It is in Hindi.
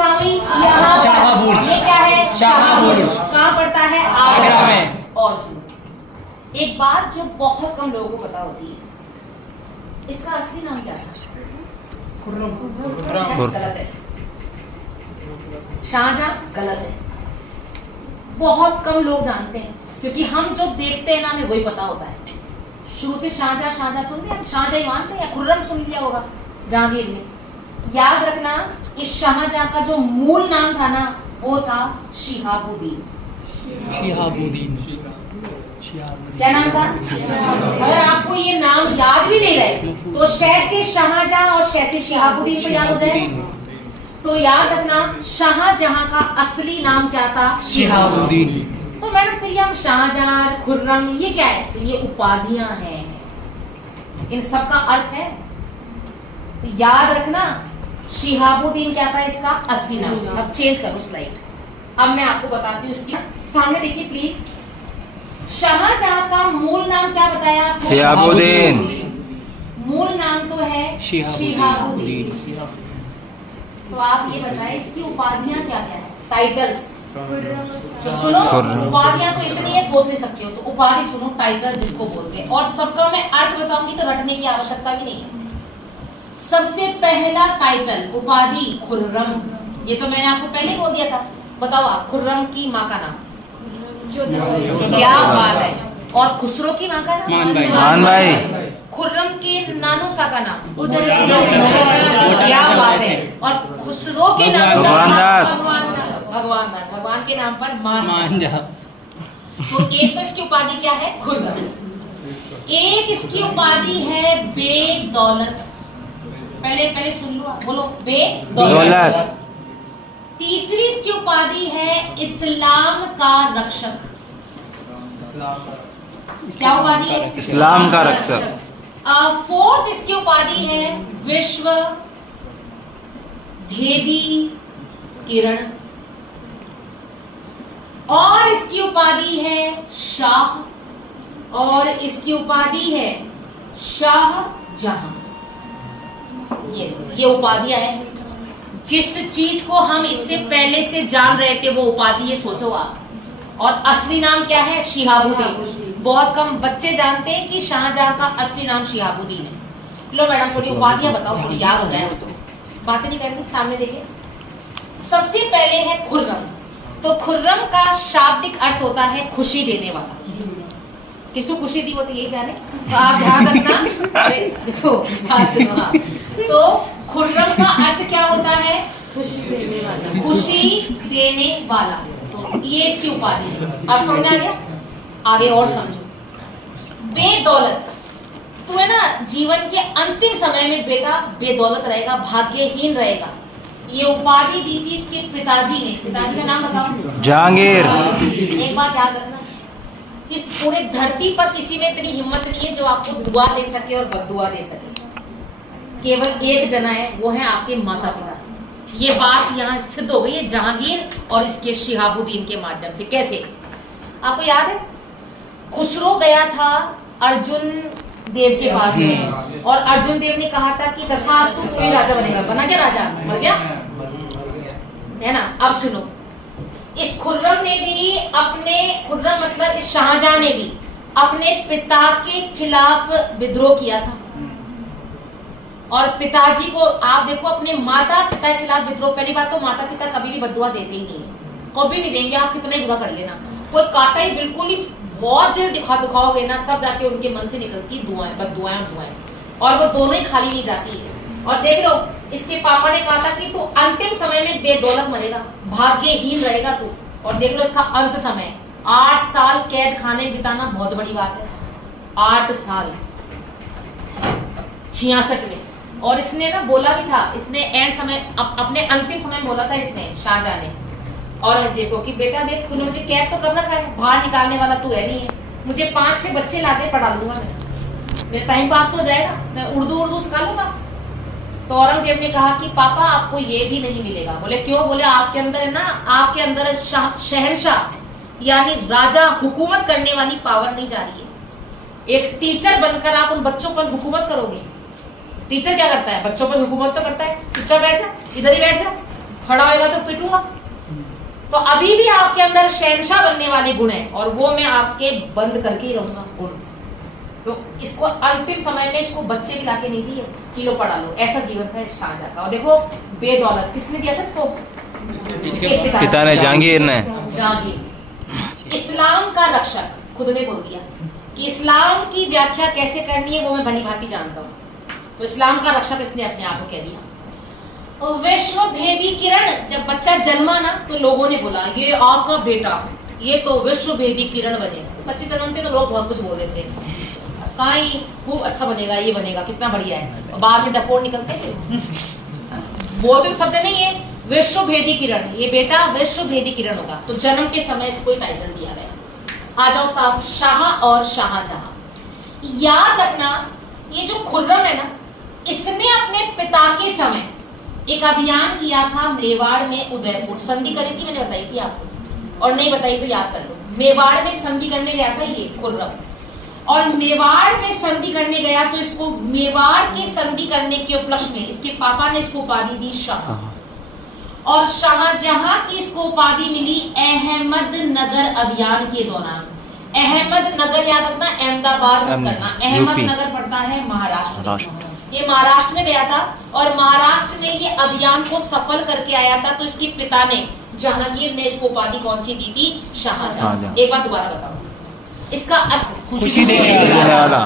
गांवी यहाँ, ये क्या है? शाहबुर्ज। कहाँ पड़ता है? आगरा में। और सुनो, एक बात जो बहुत कम लोगों को पता होती है, इसका असली नाम क्या था? खुर्रम। गलत है। शाहजहां गलत है। बहुत कम लोग जानते हैं, क्योंकि हम जो देखते हैं ना हमें वही पता होता है। शुरू से शाहजहां शाहजहां सुन लिया, शाहजहां ही मानते हैं, या खुर्रम सुन लिया होगा जहांगीर ने। याद रखना, इस शाहजहां का जो मूल नाम था ना, वो था शिहाबुद्दीन। क्या नाम था? अगर आपको ये नाम याद भी नहीं रहे तो शह से शाहजहां और शह से शिहाबुद्दीन को याद हो जाए। तो याद रखना, शाहजहां का असली नाम क्या था? शिहाबुद्दीन। तो मैडम फिर हम शाहजहां, खुर्रम, ये क्या है? तो ये उपाधियां हैं, इन सब का अर्थ है। तो याद रखना, शिहाबुद्दीन क्या था इसका असली नाम। अब चेंज करो स्लाइड। अब मैं आपको बताती हूँ उसकी। सामने देखिए प्लीज। शाहजहां का मूल नाम क्या बताया? शिहाबुद्दीन। मूल नाम तो है शिहाबुद्दीन। तो आप ये बताएं इसकी उपाधियां क्या क्या है? टाइटल्स। तो सुनो, उपाधियां तो इतनी है सोच नहीं सकते हो, तो उपाधि सुनो, टाइटल जिसको बोलते हैं। और सबका मैं अर्थ बताऊंगी तो रटने की आवश्यकता भी नहीं है। सबसे पहला टाइटल, उपाधि खुर्रम। ये तो मैंने आपको पहले बोल दिया था। बताओ आप, खुर्रम की माँ का नाम? क्या बात है। और खुसरो की माँ का नाम? मान भाई। खुर्रम के नानोसा का नाम? क्या बात है। और खुसरो के नाम? भगवान दास। भगवान के नाम पर मान जा। तो एक तो इसकी उपाधि क्या है? खुर्रम। एक इसकी उपाधि है बेदौलत। पहले सुन लो, बोलो बेदौलत। तीसरी इसकी उपाधि है इस्लाम का रक्षक। क्या उपाधि है? इस्लाम का रक्षक। फोर्थ इसकी उपाधि है विश्व भेदी किरण। और इसकी उपाधि है शाह। और इसकी उपाधि है शाहजहां। ये उपाधियां हैं। जिस चीज को हम इससे पहले से जान रहे थे वो उपाधि, ये सोचो आप। और असली नाम क्या है? शिहाबुद्दीन। बहुत कम बच्चे जानते हैं कि शाहजहां का असली नाम शिहाबुद्दीन है। लो मैडम, थोड़ी उपाधियां बताओ, थोड़ी याद हो जाए। तो बातें नहीं करनी, सामने देखिए। सबसे पहले है खुर्रम। तो खुर्रम का शाब्दिक अर्थ होता है खुशी देने वाला। किसको खुशी दी वो तो यही जाने, तो आप ध्यान रखना। अरे देखो, हाँ सुनो, हाँ। तो खुर्रम का अर्थ क्या होता है? खुशी देने वाला। खुशी देने वाला। तो ये इसकी उपाधि है। अब समझ आ गया? आगे और समझो। बेदौलत। तो है ना, जीवन के अंतिम समय में बेटा बेदौलत रहेगा, भाग्यहीन रहेगा। ये उपाधि दी थी इसके पिताजी ने। पिताजी का नाम बताओ? जहांगीर। एक बात याद रखना, इस पूरे धरती पर किसी में इतनी हिम्मत नहीं है जो आपको दुआ दे सके और बद्दुआ दे सके। केवल एक जना है, वो है आपके माता पिता। ये बात यहाँ सिद्ध हो गई है जहांगीर और इसके शिहाबुद्दीन के माध्यम से। कैसे? आपको याद है, खुसरो गया था अर्जुन देव के पास में, और अर्जुन देव ने कहा था कि तथास्तु तू ही राजा बनेगा। बना क्या राजा? मर गया है ना। अब सुनो, इस खुर्रम ने भी अपने, खुर्रम मतलब इस शाहजहां ने भी अपने पिता के खिलाफ विद्रोह किया था। और पिताजी को आप देखो, अपने माता पिता के खिलाफ विद्रोह। पहली बात तो माता पिता कभी भी बद्दुआ देते ही नहीं है, कभी नहीं देंगे। आप कितना ही बुरा कर लेना, कोई काटा ही बिल्कुल ही बहुत देर दिखाओगे ना, तब जाके उनके मन से निकलती दुआएं, बद्दुआएं और दुआएं। और वो दोनों ही खाली नहीं जाती है। और देख लो, इसके पापा ने कहा था कि तू अंतिम समय में बेदौलत मरेगा, भाग्यहीन रहेगा तू। और देख लो इसका अंत समय, 8 साल कैद खाने में बिताना बहुत बड़ी बात है। 8 साल 66 में। और इसने ना बोला भी था, इसने एंड समय, अपने अंतिम समय बोला था इसने, शाहजहां ने औरंगजेब को कि बेटा देख, तूने मुझे कैद तो कर रखा है, बाहर निकालने वाला तू है नहीं है। मुझे 5-6 बच्चे लाके पढ़ा लूंगा मैं, मेरा टाइम पास तो जाएगा, मैं उर्दू सिखा लूंगा। तो औरंगजेब ने कहा कि पापा आपको ये भी नहीं मिलेगा। बोले क्यों? बोले आपके अंदर है ना, आपके अंदर शहंशाह यानी राजा, हुकूमत करने वाली पावर नहीं जा रही है। एक टीचर बनकर आप उन बच्चों पर हुकूमत करोगे। टीचर क्या करता है? बच्चों पर हुकूमत तो करता है। चुपचाप बैठ जा, इधर ही बैठ जा, खड़ा होएगा तो पिटूंगा। तो अभी भी आपके अंदर शहंशाह बनने वाले गुण है और वो मैं आपके बंद करके ही रहूंगा गुण। तो इसको अंतिम समय में इसको बच्चे भी लाके नहीं दिए कि लो पढ़ा लो, ऐसा जीवन था इस शाहजहां का। और देखो बेदौलत किसने दिया था इसको? इसके पिता ने, जहांगीर ने। जहांगीर। इस्लाम का रक्षक खुद ने बोल दिया कि इस्लाम की व्याख्या कैसे करनी है वो मैं भली भांति जानता हूँ। तो इस्लाम का रक्षक इसने अपने आप को कह दिया। और विश्व भेदी किरण, जब बच्चा जन्मा ना तो लोगों ने बोला ये आपका बेटा, ये तो विश्व भेदी किरण बनेगा। बच्चे जन्मते तो लोग बहुत कुछ बोल देते हैं, कहाँ ही खूब अच्छा बनेगा, ये बनेगा, कितना बढ़िया है, और बाद में डफोर निकलते थे। बोलते तो शब्द नहीं है विश्व भेदी किरण, ये बेटा विश्व भेदी किरण होगा। तो जन्म के समय इसको टाइटल दिया गया। आ जाओ साहब, शाह और शाहजहां। याद रखना ये जो खुर्रम है ना, इसने अपने पिता के समय एक अभियान किया था मेवाड़ में, उदयपुर। संधि करी थी, मैंने बताई थी आपको, और नहीं बताई तो याद कर लो। मेवाड़ में संधि करने गया था ये खुर्रम, और मेवाड़ में संधि करने गया तो इसको मेवाड़ के संधि करने के उपलक्ष्य में इसके पापा ने इसको उपाधि दी शाह। और शाहजहां की इसको उपाधि मिली अहमदनगर अभियान के दौरान। अहमदनगर याद रखना, अहमदाबाद मत करना, अहमदनगर पड़ता है महाराष्ट्र में। ये महाराष्ट्र में गया था और महाराष्ट्र में ये अभियान को सफल करके आया था। तो इसके पिता ने, जहांगीर ने, इसको उपाधि कौन सी दी थी? शाहजहां। एक बार दोबारा बताओ इसका खुशी देने वाला।